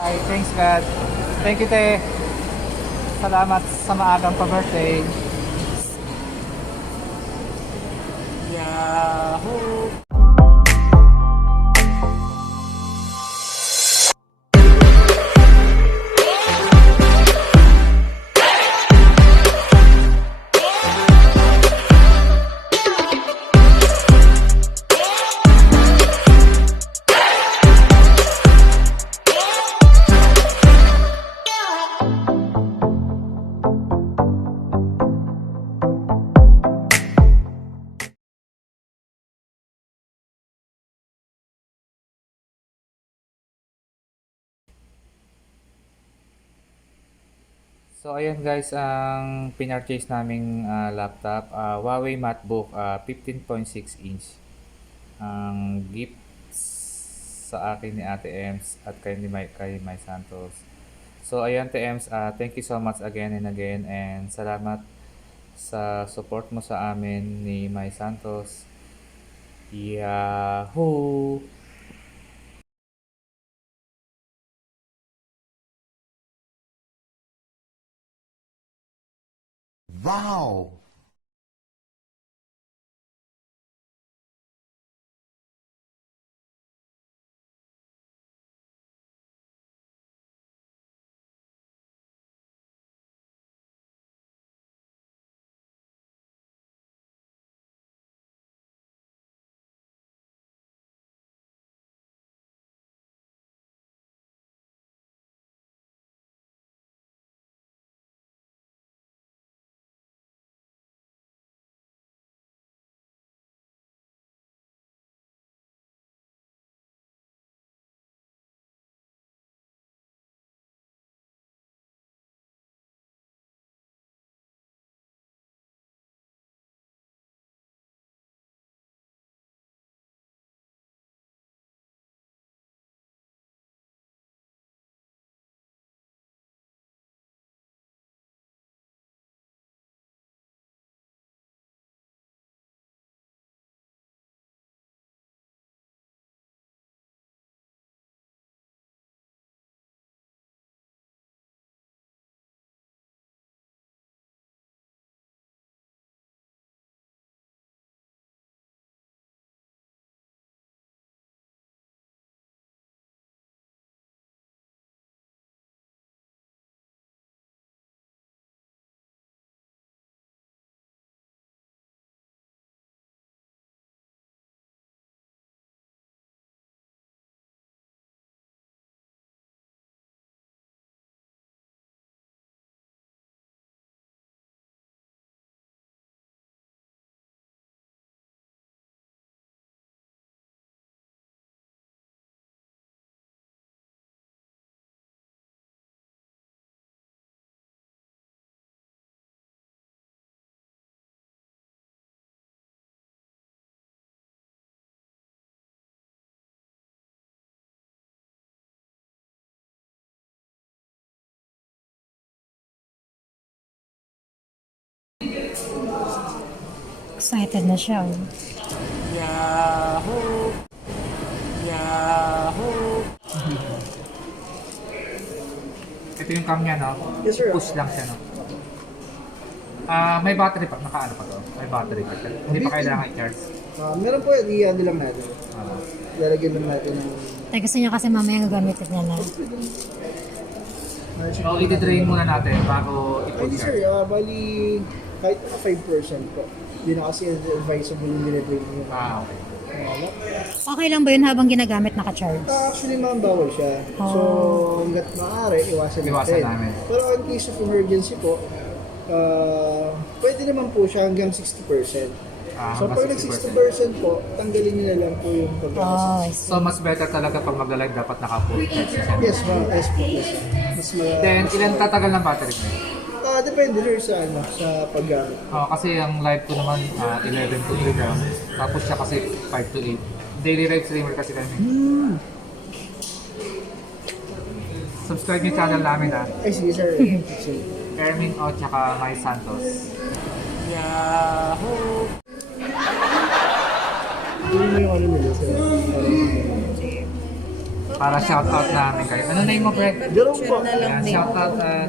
Ay, thanks God. Thank you, te. Salamat sa maagang pa-birthday. Yahoo! So ayan guys, ang pinurchase naming laptop, Huawei MateBook 15.6 inch. Ang gift sa akin ni Ate Ems at kay Mai Santos. So ayan Ate Ems, thank you so much again and again, and salamat sa support mo sa amin ni Mai Santos. Yahoo! Wow! Excited na siya. Oh. Yahoo! Yahoo! Ito yung cam niya, no? Yes, sir. Push lang siya, no? May battery pa. Nakaano pa to? May battery pa siya. Hindi pa kailangan i-charge. Meron po, i-ano lang natin. Ah. Lalagyan lang natin ng... Tay, gusto niya kasi mamaya gagamitin niya na. So, i-drain muna natin bago Hindi sir, i-push. bali kahit na 5% po. Hindi na kasi advisable yung delivery mo. Okay. Okay lang ba yun habang ginagamit naka-charge? Actually, ma'am, bawal siya. So, hanggat maaari, iwasan Iwasan natin. namin. Pero in case of emergency po, pwede naman po siya hanggang 60%. So, hanggang pag nag 60% po, tanggalin niyo na lang po yung Oh, pag-asa. I see. So, mas better talaga pag magla-live dapat naka-full charge siya. Yes, ma'am. Yes po. Yes, ma'am. Mas Then, ilan tatagal ng battery mo? depende sir sa, sa paggamit. Kasi ang live ko naman 11 to 3 lang. Tapos siya kasi 5 to 8. Daily live streamer kasi kami. Subscribe yung channel namin Ay, sige sir. Sige. Erming O tsaka Mai Santos. Yahoo! Yun yung ano nila sir. para shoutout namin kayo. Ano name mo, Fred? Jerome po. Ayan, shoutout na.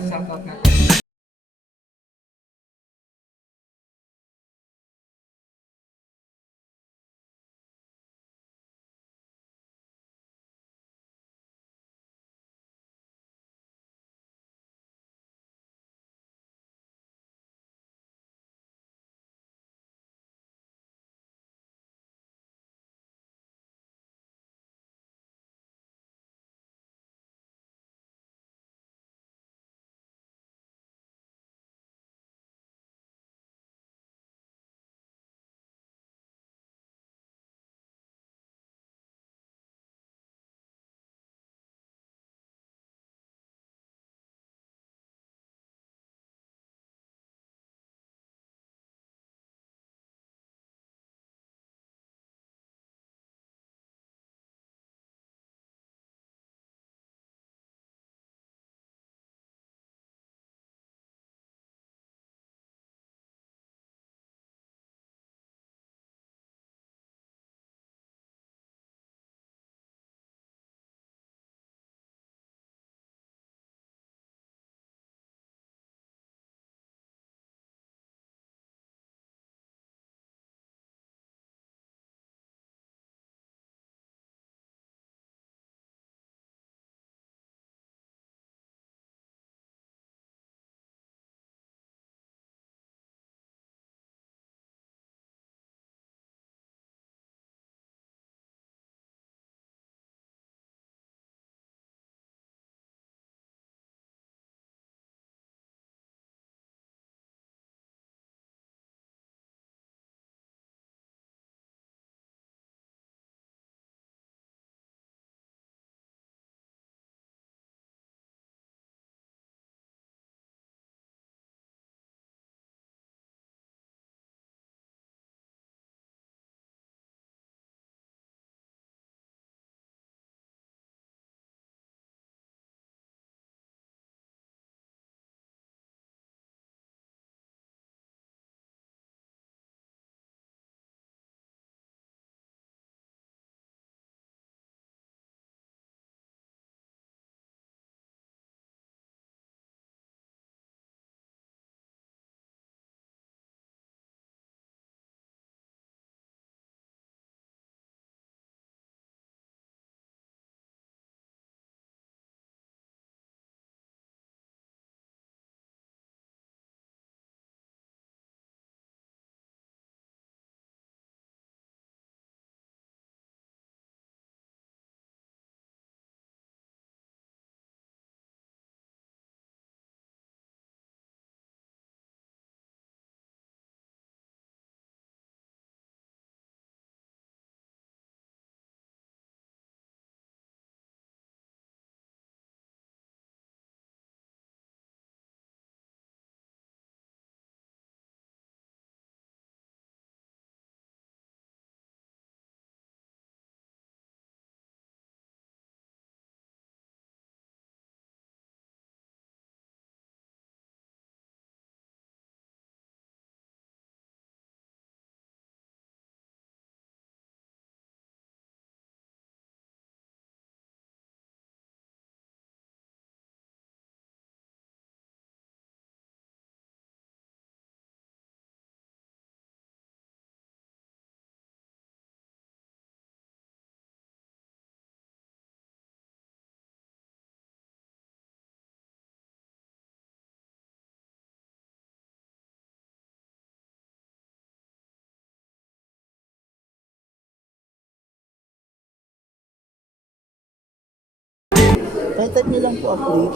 Kahit type nyo lang po update.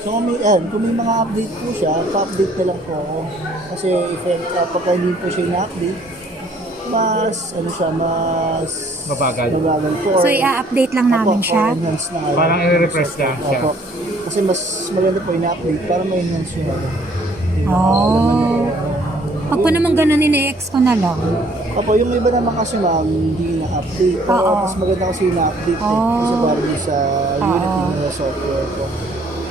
So kung may mga update po siya, pa-update na lang po ako. Kasi if pagka hindi po siya na-update, mas Mabagal. po. So, i-update lang namin siya? Enhance na kayo. Parang i-refresh lang siya. Opo. Kasi mas maganda po ina-update para ma-enhance yung Oh. Pag po naman ganun, ini-ex ko na lang. Opo, yung iba naman kasi ma'am, hindi na-update. Pero Oo. mas maganda kasi na-update kasi parang sa Unity na software po.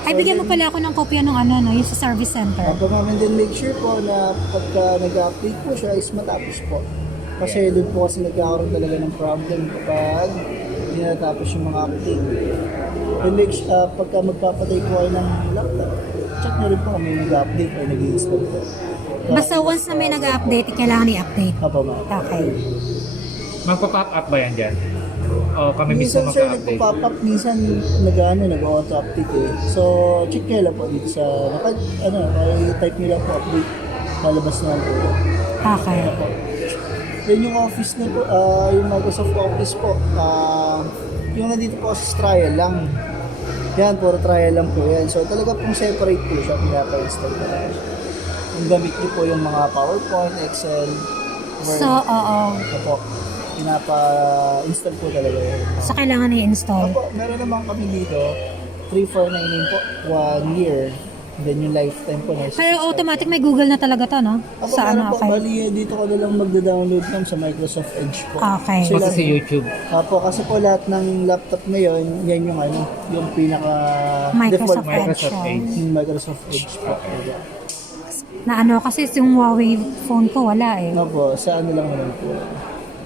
Ay, bigyan mo pala ako ng kopya ng yung sa service center. Opo ma'am, and then make sure po na pagka nag-update po siya is matapos po. Kasi doon po kasi nagkakaroon talaga ng problem kapag hindi natapos yung mga update. And pagka magpapatay po kayo ng laptop, check nyo rin po kung may nag-update o nag-install po. Basta once na may nag-update, kailangan i-update. Apo, ma'am. Okay. Magpa-pop up ba yan dyan? O kami mismo Minsan sir, magka-update? nagpo-pop up, minsan nag-auto-update eh. So, check nyo lang po dito sa, type nyo lang po update, lalabas na lang po. Okay. Apo. Then yung office na po, yung Microsoft Office po, yung nandito po sa trial lang. Yan, puro trial lang po yan. So, talaga pong separate po siya, pinapa-install po. Yung gamit nyo po yung mga PowerPoint, Excel, Word. So, oo. Apo, pinapa-install po talaga yan. So, kailangan i-install. Apo, meron naman kami dito, 3499 po, 1 year. Then yung lifetime po na. Pero automatic may Google na talaga to, no? Apo, Sa meron ano, po, okay. bali dito ko na lang magda-download lang sa Microsoft Edge po. Okay. So, Basta sa YouTube. Apo, kasi po lahat ng laptop ngayon, yan yung yung pinaka Microsoft default Edge. Microsoft oh. Edge. yung Microsoft Edge po. Na ano, kasi yung Huawei phone ko wala eh. Apo, sa ano lang naman po.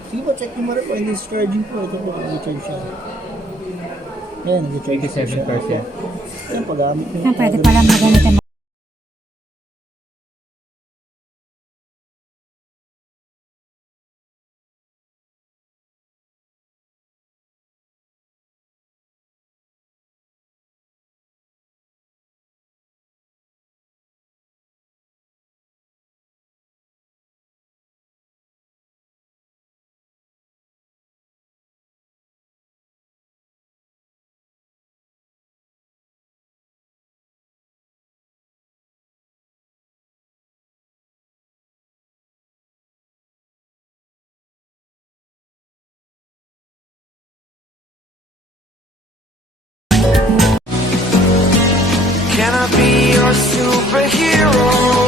Sige po, check nyo mo rin po. Hindi charging po. Ito po, nag-charge siya. Ayan, nag-charge po siya. 27%. Ayan, pag-gamit nyo. Yan, pwede pala magamit. Can I be your superhero?